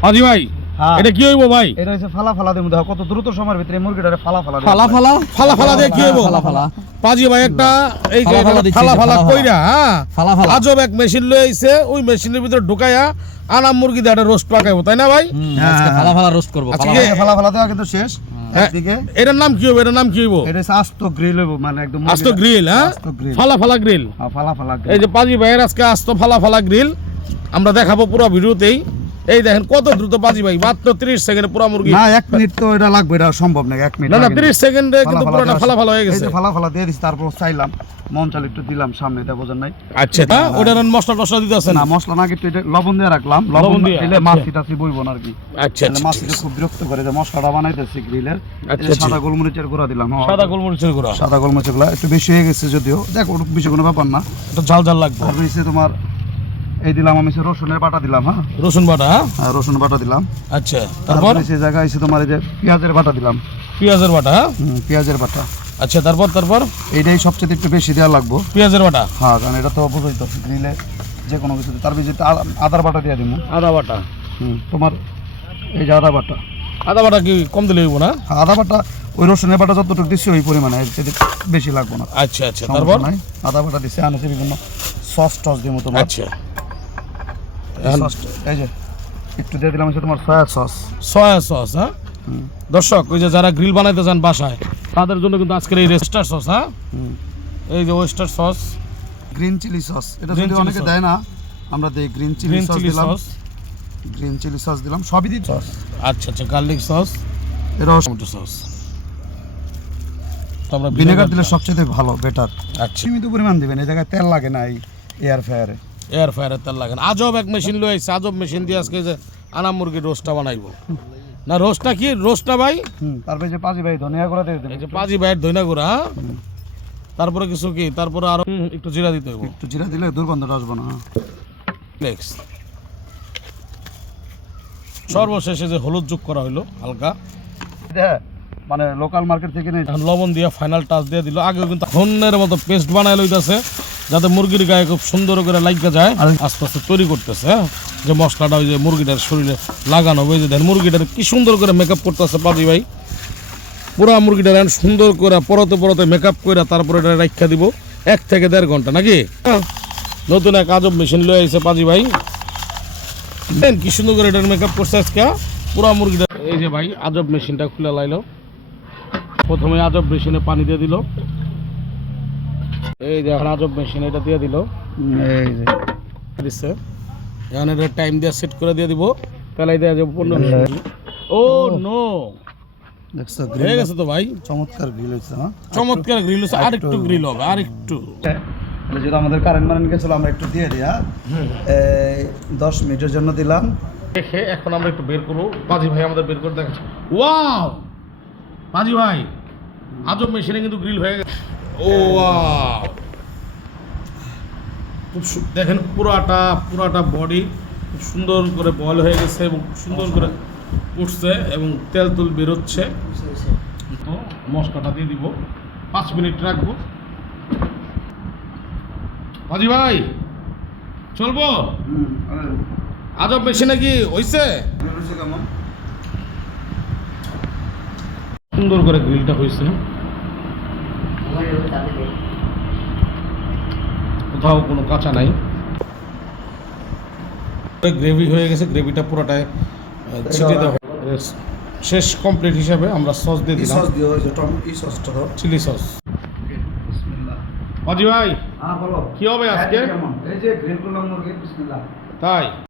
আজি ভাই হ্যাঁ। এটা কি হইব ভাই এটা হচ্ছে ফালা ফালা দেবো দেখো কত দ্রুত সময়ের ভিতরে মুরগিটা ফালা ফালা। ফালা ফালা ফালা ফালা দিয়ে কি হইব ফালা ফালা পাজি ভাই একটা এই যে ফালা ফালা। কইরা হ্যাঁ ফালা ফালা। আজব এক মেশিন লয়ে আইছে ওই মেশিনের ভিতরে ঢুকাইয়া আনা মুরগি দিয়ে একটা রোস্ট পাকাইবো তাই না ভাই হ্যাঁ, আজকে হ্যাঁ, ফালা ফালা রোস্ট করব আজকে ফালা ফালা ফালা দেওয়া কিন্তু শেষ হ্যাঁ, এটার নাম কি হইব এটার নাম কি হইব এটা আস্ত গ্রিল হইব মানে একদম আস্ত গ্রিল হ্যাঁ ফালা ফালা গ্রিল হ্যাঁ, ফালা ফালা এই যে পাজি ভাইয়ের আজকে আস্ত ফালা ফালা গ্রিল আমরা দেখাবো পুরো ভিডিওতেই এই দেখেন কত দ্রুত পাজি ভাই মাত্র 30 সেকেন্ডে পুরো মুরগি। না এক মিনিট তো এটা লাগবে এটা সম্ভব না এক মিনিট না না 30 সেকেন্ডে কিন্তু পুরোটা ফালা ফালা হয়ে এই গেছে যে ফালা ফালা দিয়ে দিছি তারপর চাইলাম মন চাল একটু দিলাম সামনে এটা বোঝেন নাই। আচ্ছা তা ওটার মশলা টসলা দিতে আছে না মশলা না কিন্তু এটা লবণ দিয়ে রাখলাম লবণ দিলে আচ্ছা। মাছি টাছি বইব না আর কি। আচ্ছা তাহলে আচ্ছা মাছিটা খুব বিরক্ত করে যে মশলাটা বানাইতেছি গ্রিলের আচ্ছা, আচ্ছা। সাদা গোলমরিচের গুঁড়া দিলাম হ্যাঁ। সাদা গোলমরিচের গুঁড়া। সাদা গোলমরিচের গুঁড়া একটু বেশি হয়ে গেছে যদিও দেখো বেশি কোনো ব্যাপার না। এটা ঝাল ঝাল লাগবে। তারপরে হচ্ছে তোমার এই দিলাম আমি হচ্ছে রসুনের বাটা দিলাম হ্যাঁ? রসুন বাটা হ্যাঁ? হ্যাঁ, রসুন বাটা দিলাম। আচ্ছা তারপর সে জায়গায় এসে তোমার এই যে পেঁয়াজের বাটা দিলাম। পেঁয়াজের বাটা হ্যাঁ? হুম, পেঁয়াজের বাটা। আচ্ছা তারপর তারপর? এইটাই সবচেয়ে একটু বেশি দেওয়া লাগবো। পেঁয়াজের বাটা? হ্যাঁ কারণ এটা তো বুঝোই তো গ্রিলে যে কোনো কিছু তারপরে যে আদার বাটা দিয়ে দিব। আদা বাটা? হুম তোমার এই যে আদা বাটা। আদা বাটা কি কম দিলে হইব না? হ্যাঁ, আদা বাটা ওই রসুনের বাটা যতটুকু দিচ্ছি ওই পরিমাণে বেশি লাগবে না। আচ্ছা আচ্ছা তারপর? আদা বাটা দিচ্ছি আনেছি বিভিন্ন সস টস দিব তোমার। আচ্ছা। এই এই যে একটু দিয়ে দিলাম হচ্ছে তোমার সয়া সস সয়া সস হ্যাঁ? দর্শক ওই যে যারা গ্রিল বানাইতে চান বাসায় তাদের জন্য কিন্তু আজকের এই রেস্টার সস হ্যাঁ? এই যে oyster sauce green chilli sauce এটা যদি অনেকে দেয় না আমরা দিই গ্রিন চিলি সস দিলাম। গ্রিন চিলি সস দিলাম সবই দিই সস আচ্ছা আচ্ছা গার্লিক সস এটাও টমেটো সস তো আমরা ভিনেগার দিলে সবচেয়ে ভালো বেটার আচ্ছা। সীমিত পরিমাণ দিবেন এই জায়গায় তেল লাগে না এই এয়ার ফ্রায়ারে এয়ার ফ্রায়ারের তেল লাগে না। আজব এক মেশিন লই আইছে আজব মেশিন দিয়ে আজকে যে আনা মুরগির রোস্টটা বানাইবো। না রোস্টটা কি? রোস্টটা ভাই? তারপরে যে পাঁচি ভাই ধনিয়া করে দিয়ে এই দেবেন যে পাজি ভাইয়ের দইনা গুঁড়া হ্যাঁ? তারপরে কিছু কি? তারপরে আরও একটু জিরা দিতে হইব। একটু জিরা দিলে দুর্গন্ধটা আসবে না নেক্সট সর্বশেষে যে হলুদ যোগ করা হইল হালকা। মানে লোকাল মার্কেট থেকে লবণ দিয়ে ফাইনাল টাচ দিয়ে দিল। আগে কিন্তু হন্যের মতো পেস্ট বানায় লইতেছে। যাতে মুরগির গায়ে খুব সুন্দর করে লাগা যায় আস্তে আস্তে তৈরি করতেছে হ্যাঁ? যে মশলাটা ওই যে মুরগিটার শরীরে লাগানো ওই যে দেন মুরগিটার কি সুন্দর করে মেকআপ করতেছে পাবি ভাই। পুরা মুরগিটার সুন্দর করে পরতে পরতে মেকআপ করে তারপরে এটা রাখা দিব। এক থেকে দেড় ঘণ্টা নাকি? হ্যাঁ। নতুন এক আজব মেশিন লয়ে আইছে পাজি ভাই। দেন কি সুন্দর করে এটার মেকআপ করছে আজকে পুরা মুরগিটা এই যে ভাই আজব মেশিনটা খুলে লাইলো। প্রথমে আজব মেশিনে পানি দিয়ে দিল। এই যে এখন আজব মেশিন এটা দিয়ে দিল। এই যে। দিচ্ছে এখন এটা টাইম দিয়ে সেট করে দিয়ে দিব। তাহলে দেওয়া যাবে পনেরো মিনিট ও নো দেখছ হয়ে গেছে তো ভাই। চমৎকার গ্রিল হচ্ছে হ্যাঁ? চমৎকার গ্রিল হচ্ছে আর একটু গ্রিল হবে আর একটু যেটা আমাদের কারেন্ট মারেন্ট গেছিল আমরা একটু দিয়ে দিই হ্যাঁ? এই দশ মিনিটের জন্য দিলাম। দেখে এখন আমরা একটু বের করব। পাজি ভাই আমাদের বের করে দেখাচ্ছে। ওয়াও! পাজি ভাই আজব মেশিনে কিন্তু গ্রিল হয়ে গেছে। ও খুব দেখেন পুরাটা পুরাটা বডি খুব সুন্দর করে বল হয়ে গেছে এবং সুন্দর করে উঠছে এবং তেল তুল বেরোচ্ছে। তো মশলাটা দিয়ে দিব। পাঁচ মিনিট রাখব। পাজি ভাই চলবো? আজব বেশি নাকি? হইছে? কেমন? সুন্দর করে গ্রিলটা হয়েছে কোথাও কোনো কাঁচা নাই। গ্রেভি হয়ে গেছে গ্রেভিটা পুরোটাই ছিটিয়ে দেওয়া শেষ কমপ্লিট হিসাবে আমরা সস দিয়ে দিলাম। সস দিও এই যে টমেটো এই সসটা দাও চিলি সস অজি ভাই হ্যাঁ বলো। কি হবে আজকে? এই যে গ্রিল করলাম মুরগি বিসমিল্লাহ। তাই?